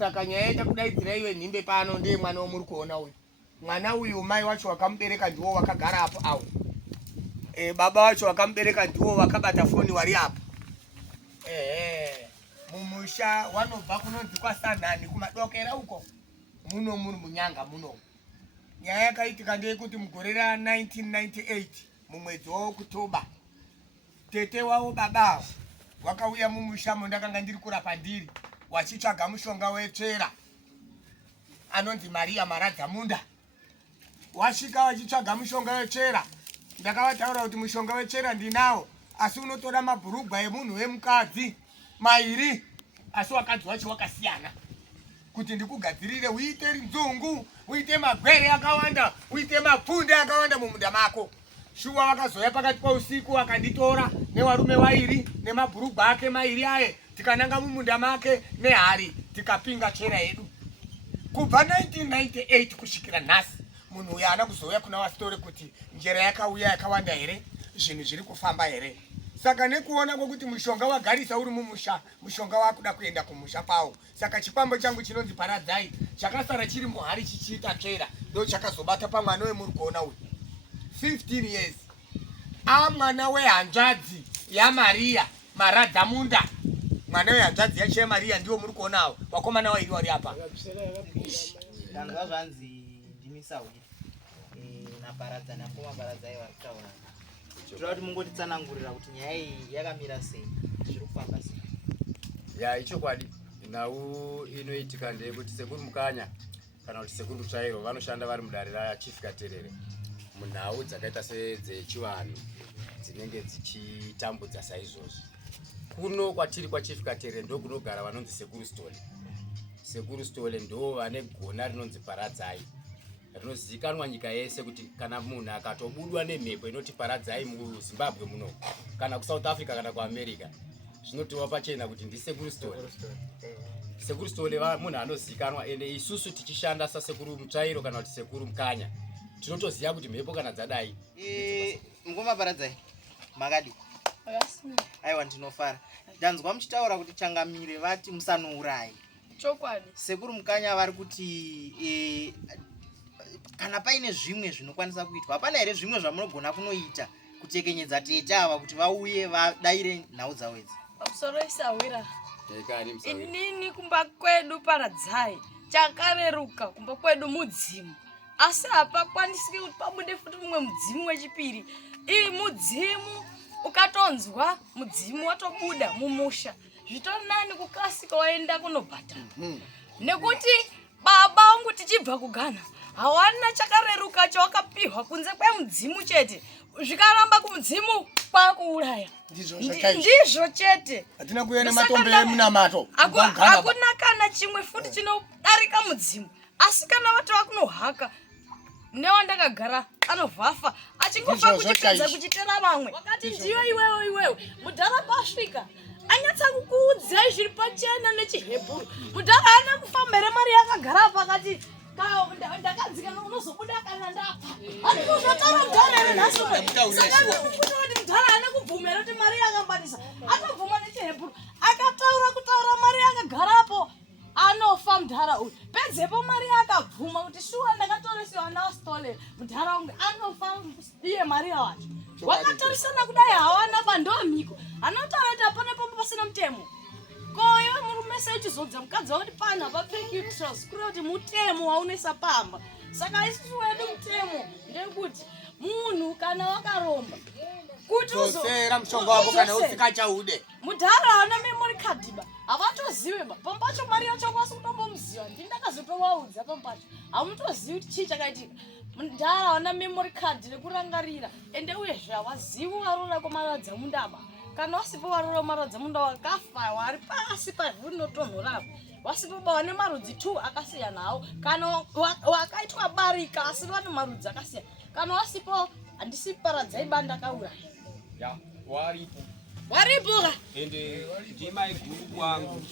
Saka nyaya yekudaidzira iwe nhimbe pano ndiye mwana womuri kuona uyu. Mwana uyu mai wacho wakamubereka ndiwo wakagara apo awo. Baba wacho wakamubereka ndiwo wakabata foni wari apo. Mumusha wanobva kunonzi kwaSanhani kumadokera uko. Muno muri munyanga muno. Nyaya yakaitika ndeyekuti mugore ra1998 mumwedzi waOkutoba tete wavo baba wakauya mumusha mondakanga ndiri kurapa ndiri wachitsvaga mushonga wetsvera anonzi Maria Maradzamunda. Wasvika wachitsvaga mushonga wetsvera ndakavataura kuti mushonga wetsvera ndinawo asi unotora mabhurugwa emunhu wemukadzi mairi asi wakadzi wacho wakasiyana kuti ndikugadzirire uite nzungu uite magwere akawanda uite mapfunde akawanda mumunda mako. Shuwa wakazoya pakati pausiku akanditora nevarume vairi nemabhurugwa ake mairi aye tikananga mumunda make nehari tikapinga tsvera yedu. Kubva 1998 kusvikira nhasi munhu uyu haana kuzoya kuna Wasitori kuti njera yakauya yakawanda here, zvinhu zviri kufamba here. Saka nekuona kwekuti mushonga wagarisa uri mumusha, mushonga wakuda kuenda kumusha pawo. Saka chikwambo changu chinonzi Paradzai chakasara chiri muhari chichiita tsvera ndo chakazobata pamwana wemuri kuona uyu 15 years. Mwana wehanzvadzi yaMaria Maradzamunda. Mwana wehanzvadzi yacho yaMaria ndiwo muri kuonawo. Wakomana wairi wari apa. Ndanga zvanzi ndimisa uye. Naparadza nakoma Paradzai vari kutaura. Tinoda kuti mungotitsanangurira kuti nyaya iyi yakamira sei, zviri kufamba sei. Ya ichokwadi nhau inoitika ndeyekuti sekuru Mukanya kana kuti sekuru Tsvairo vanoshanda vari mudare raChief Katerere munhau dzakaita sedzechivanhu dzinenge dzichitambudza saizvozvo. Kuno kwatiri kwaChief Katerere ndo kunogara vanonzi sekuru Stole. Sekuru Stole ndo vane gona rinonzi Paradzai rinozivikanwa nyika yese kuti kana munhu akatobudwa nemhepo inoti Paradzai muZimbabwe muno kana kuSouth Africa kana kuAmerica zvinotiwa pachena kuti ndisekuru Stole. Sekuru Stole munhu anozivikanwa ende isusu tichishanda sasekuru Mutsvairo kana kuti sekuru Mukanya tinotoziva kuti mhepo kana dzadai. Ngoma Paradzai makadi aiwa ndinofara ndanzwa muchitaura kuti changamire vati musanourayi. Chokwadi sekuru Mukanya vari kuti kana paine zvimwe zvinokwanisa kuitwa hapana here zvimwe zvamunogona kunoita kutekenyedza tete ava kuti vauye vadaire nhau dzavo idzi. pamusoro isawira inini kumba kwedu Paradzai chakareruka kumba kwedu mudzimu asi hapakwanisiki kuti pabude futi mumwe mudzimu wechipiri. Iyi mudzimu ukatonzwa mudzimu watobuda mumusha zvitonani kukasika waenda kunobhata nekuti baba wangu tichibva kugana hawana chakareruka chawakapihwa kunze kwemudzimu chete zvikaramba kumudzimu kwakuuraya ndizvo chete. Hatina kuya nematombo emunamato. Hakuna kana chimwe futi chinodarika mudzimu asi kana watova kunohaka newandakagara anovhafa achingofa kuchikadza kuchitera vamwe wakati ndiyo iwewe mudhara pasvika anyatsa kukuudzai zviri pachena nechiHebheru. Mudhara haana kufambere mari yakagara pakati ndakadzika unozobuda kana ndapa andikuzvataura mudhara here nhasi kuti mudhara haana kubvumera kuti mari yakambadisa atobvuma nechiHebheru kutaura mari yakagarapo anofa mudhara uyu pedzepo mari akabvuma kuti shuwa ndakatoresiwa naWastole mudhara unge anofa iye mari yawacho wakatorisana kudai hawana bandomhiko anotaura kuti hapana pambo pasina mutemo koiwe murume seichizodza mukadzi wakuti pana papfeki trousers kuri kuti mutemo waunesa pamba. Saka isusu wedu mutemo ndekuti munhu kana wakaromba kuti uzosera mushonga wako kana usikachaude mudhara haana memory card ba havatozive ba pampacho mari yacho kwasi kutombomuziva ndindakazotovaudza pampacho hamutozivi kuti chii chakaitika. Mudhara haana memory card rekurangarira ende uyezve havazivi warora kwaMaradzamunda ba kana wasipo warora Maradzamunda wakafa wari pasi pavhu rinotonhorapo wasipo wane marudzi 2 akasiyana hawo kana wakaitwa barika asi vane marudzi akasiyana kana wasipo handisi Paradzai banda kauraya ya waripo ende ndimai guru wangu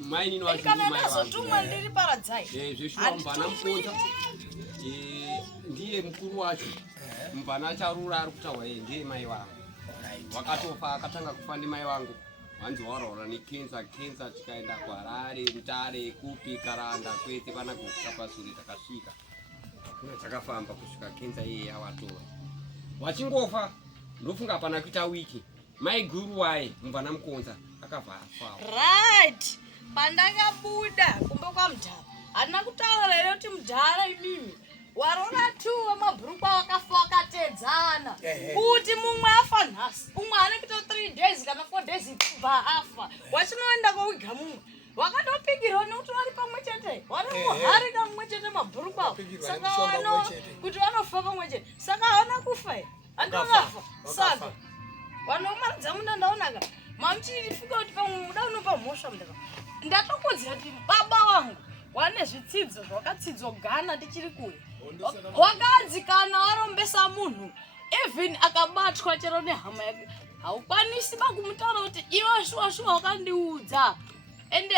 mai nino kana ndazotumwa ndiri Paradzai zveshuwa mubvana mupota ndiye mukuru wacho mubvana charura ari kutaura ndiye mai vangu wakatofa akatanga kufa ndimai vangu wanzi warwara nekenza tikaenda kwaRare, Mutare, kupi, Karanda kwese pana kukapasuri takasvika. Kuna takafamba kusvika kenza iye yawatora. Wachingofa ndofunga pana kuita wiki. Mai guru waye mubvana mukonza akabva afa. Right. Pandakabuda kumbe kwa Mudhara. Handina kutaura here kuti Mudhara imimi warona tu wamabhurukwa wakafa wakatedzana. Kuti mumwe afa nhasi, umwe anekuita 3 days kana 4 days kubva afa. Wachinoenda kowiga mumwe. Wakatopigirwa nekuti vari pamwe chete. Vari muharika mumwe chete mabhurukwa. Saka kuti vanofa pamwe chete. Saka hawana kufa here. Handinovafa. Saka vanomaridza munda ndaonaka. Mamuchifika kuti pamwe muda unopa mhosva mudaka. Ndatokudzira kuti baba wangu wane zvitsidzo zvakatsidzwa Ghana tichiri kure. Wakadzikana warombesa munhu. Even akabatwa chero nehama yake. Haukwanisi kumutaura kuti iwe shuwa wakandiudza. Ende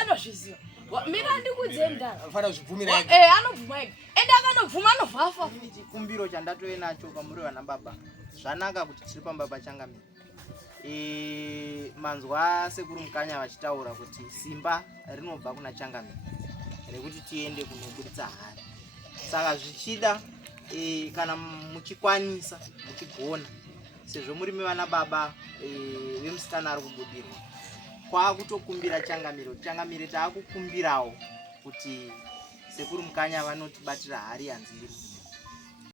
anozviziva. Mira ndikudze Mudhara. Afana zvibvumira ega. Anobvuma ega. Ende akanobvuma anovhafa. Chikumbiro chandatove nacho kwamuri vana baba. Zvanaka kuti tiri pamba pachangamira. Manzwa sekuru Mukanya vachitaura kuti simba rinobva kuna Changamire rekuti tiende kunoburitsa hari. Saka zvichida kana muchikwanisa muchigona sezvo muri vana baba vemusikana ari kubudirwa kwakutokumbira Changamire taakukumbirawo kuti sekuru Mukanya vanotibatira hari yanzi iri.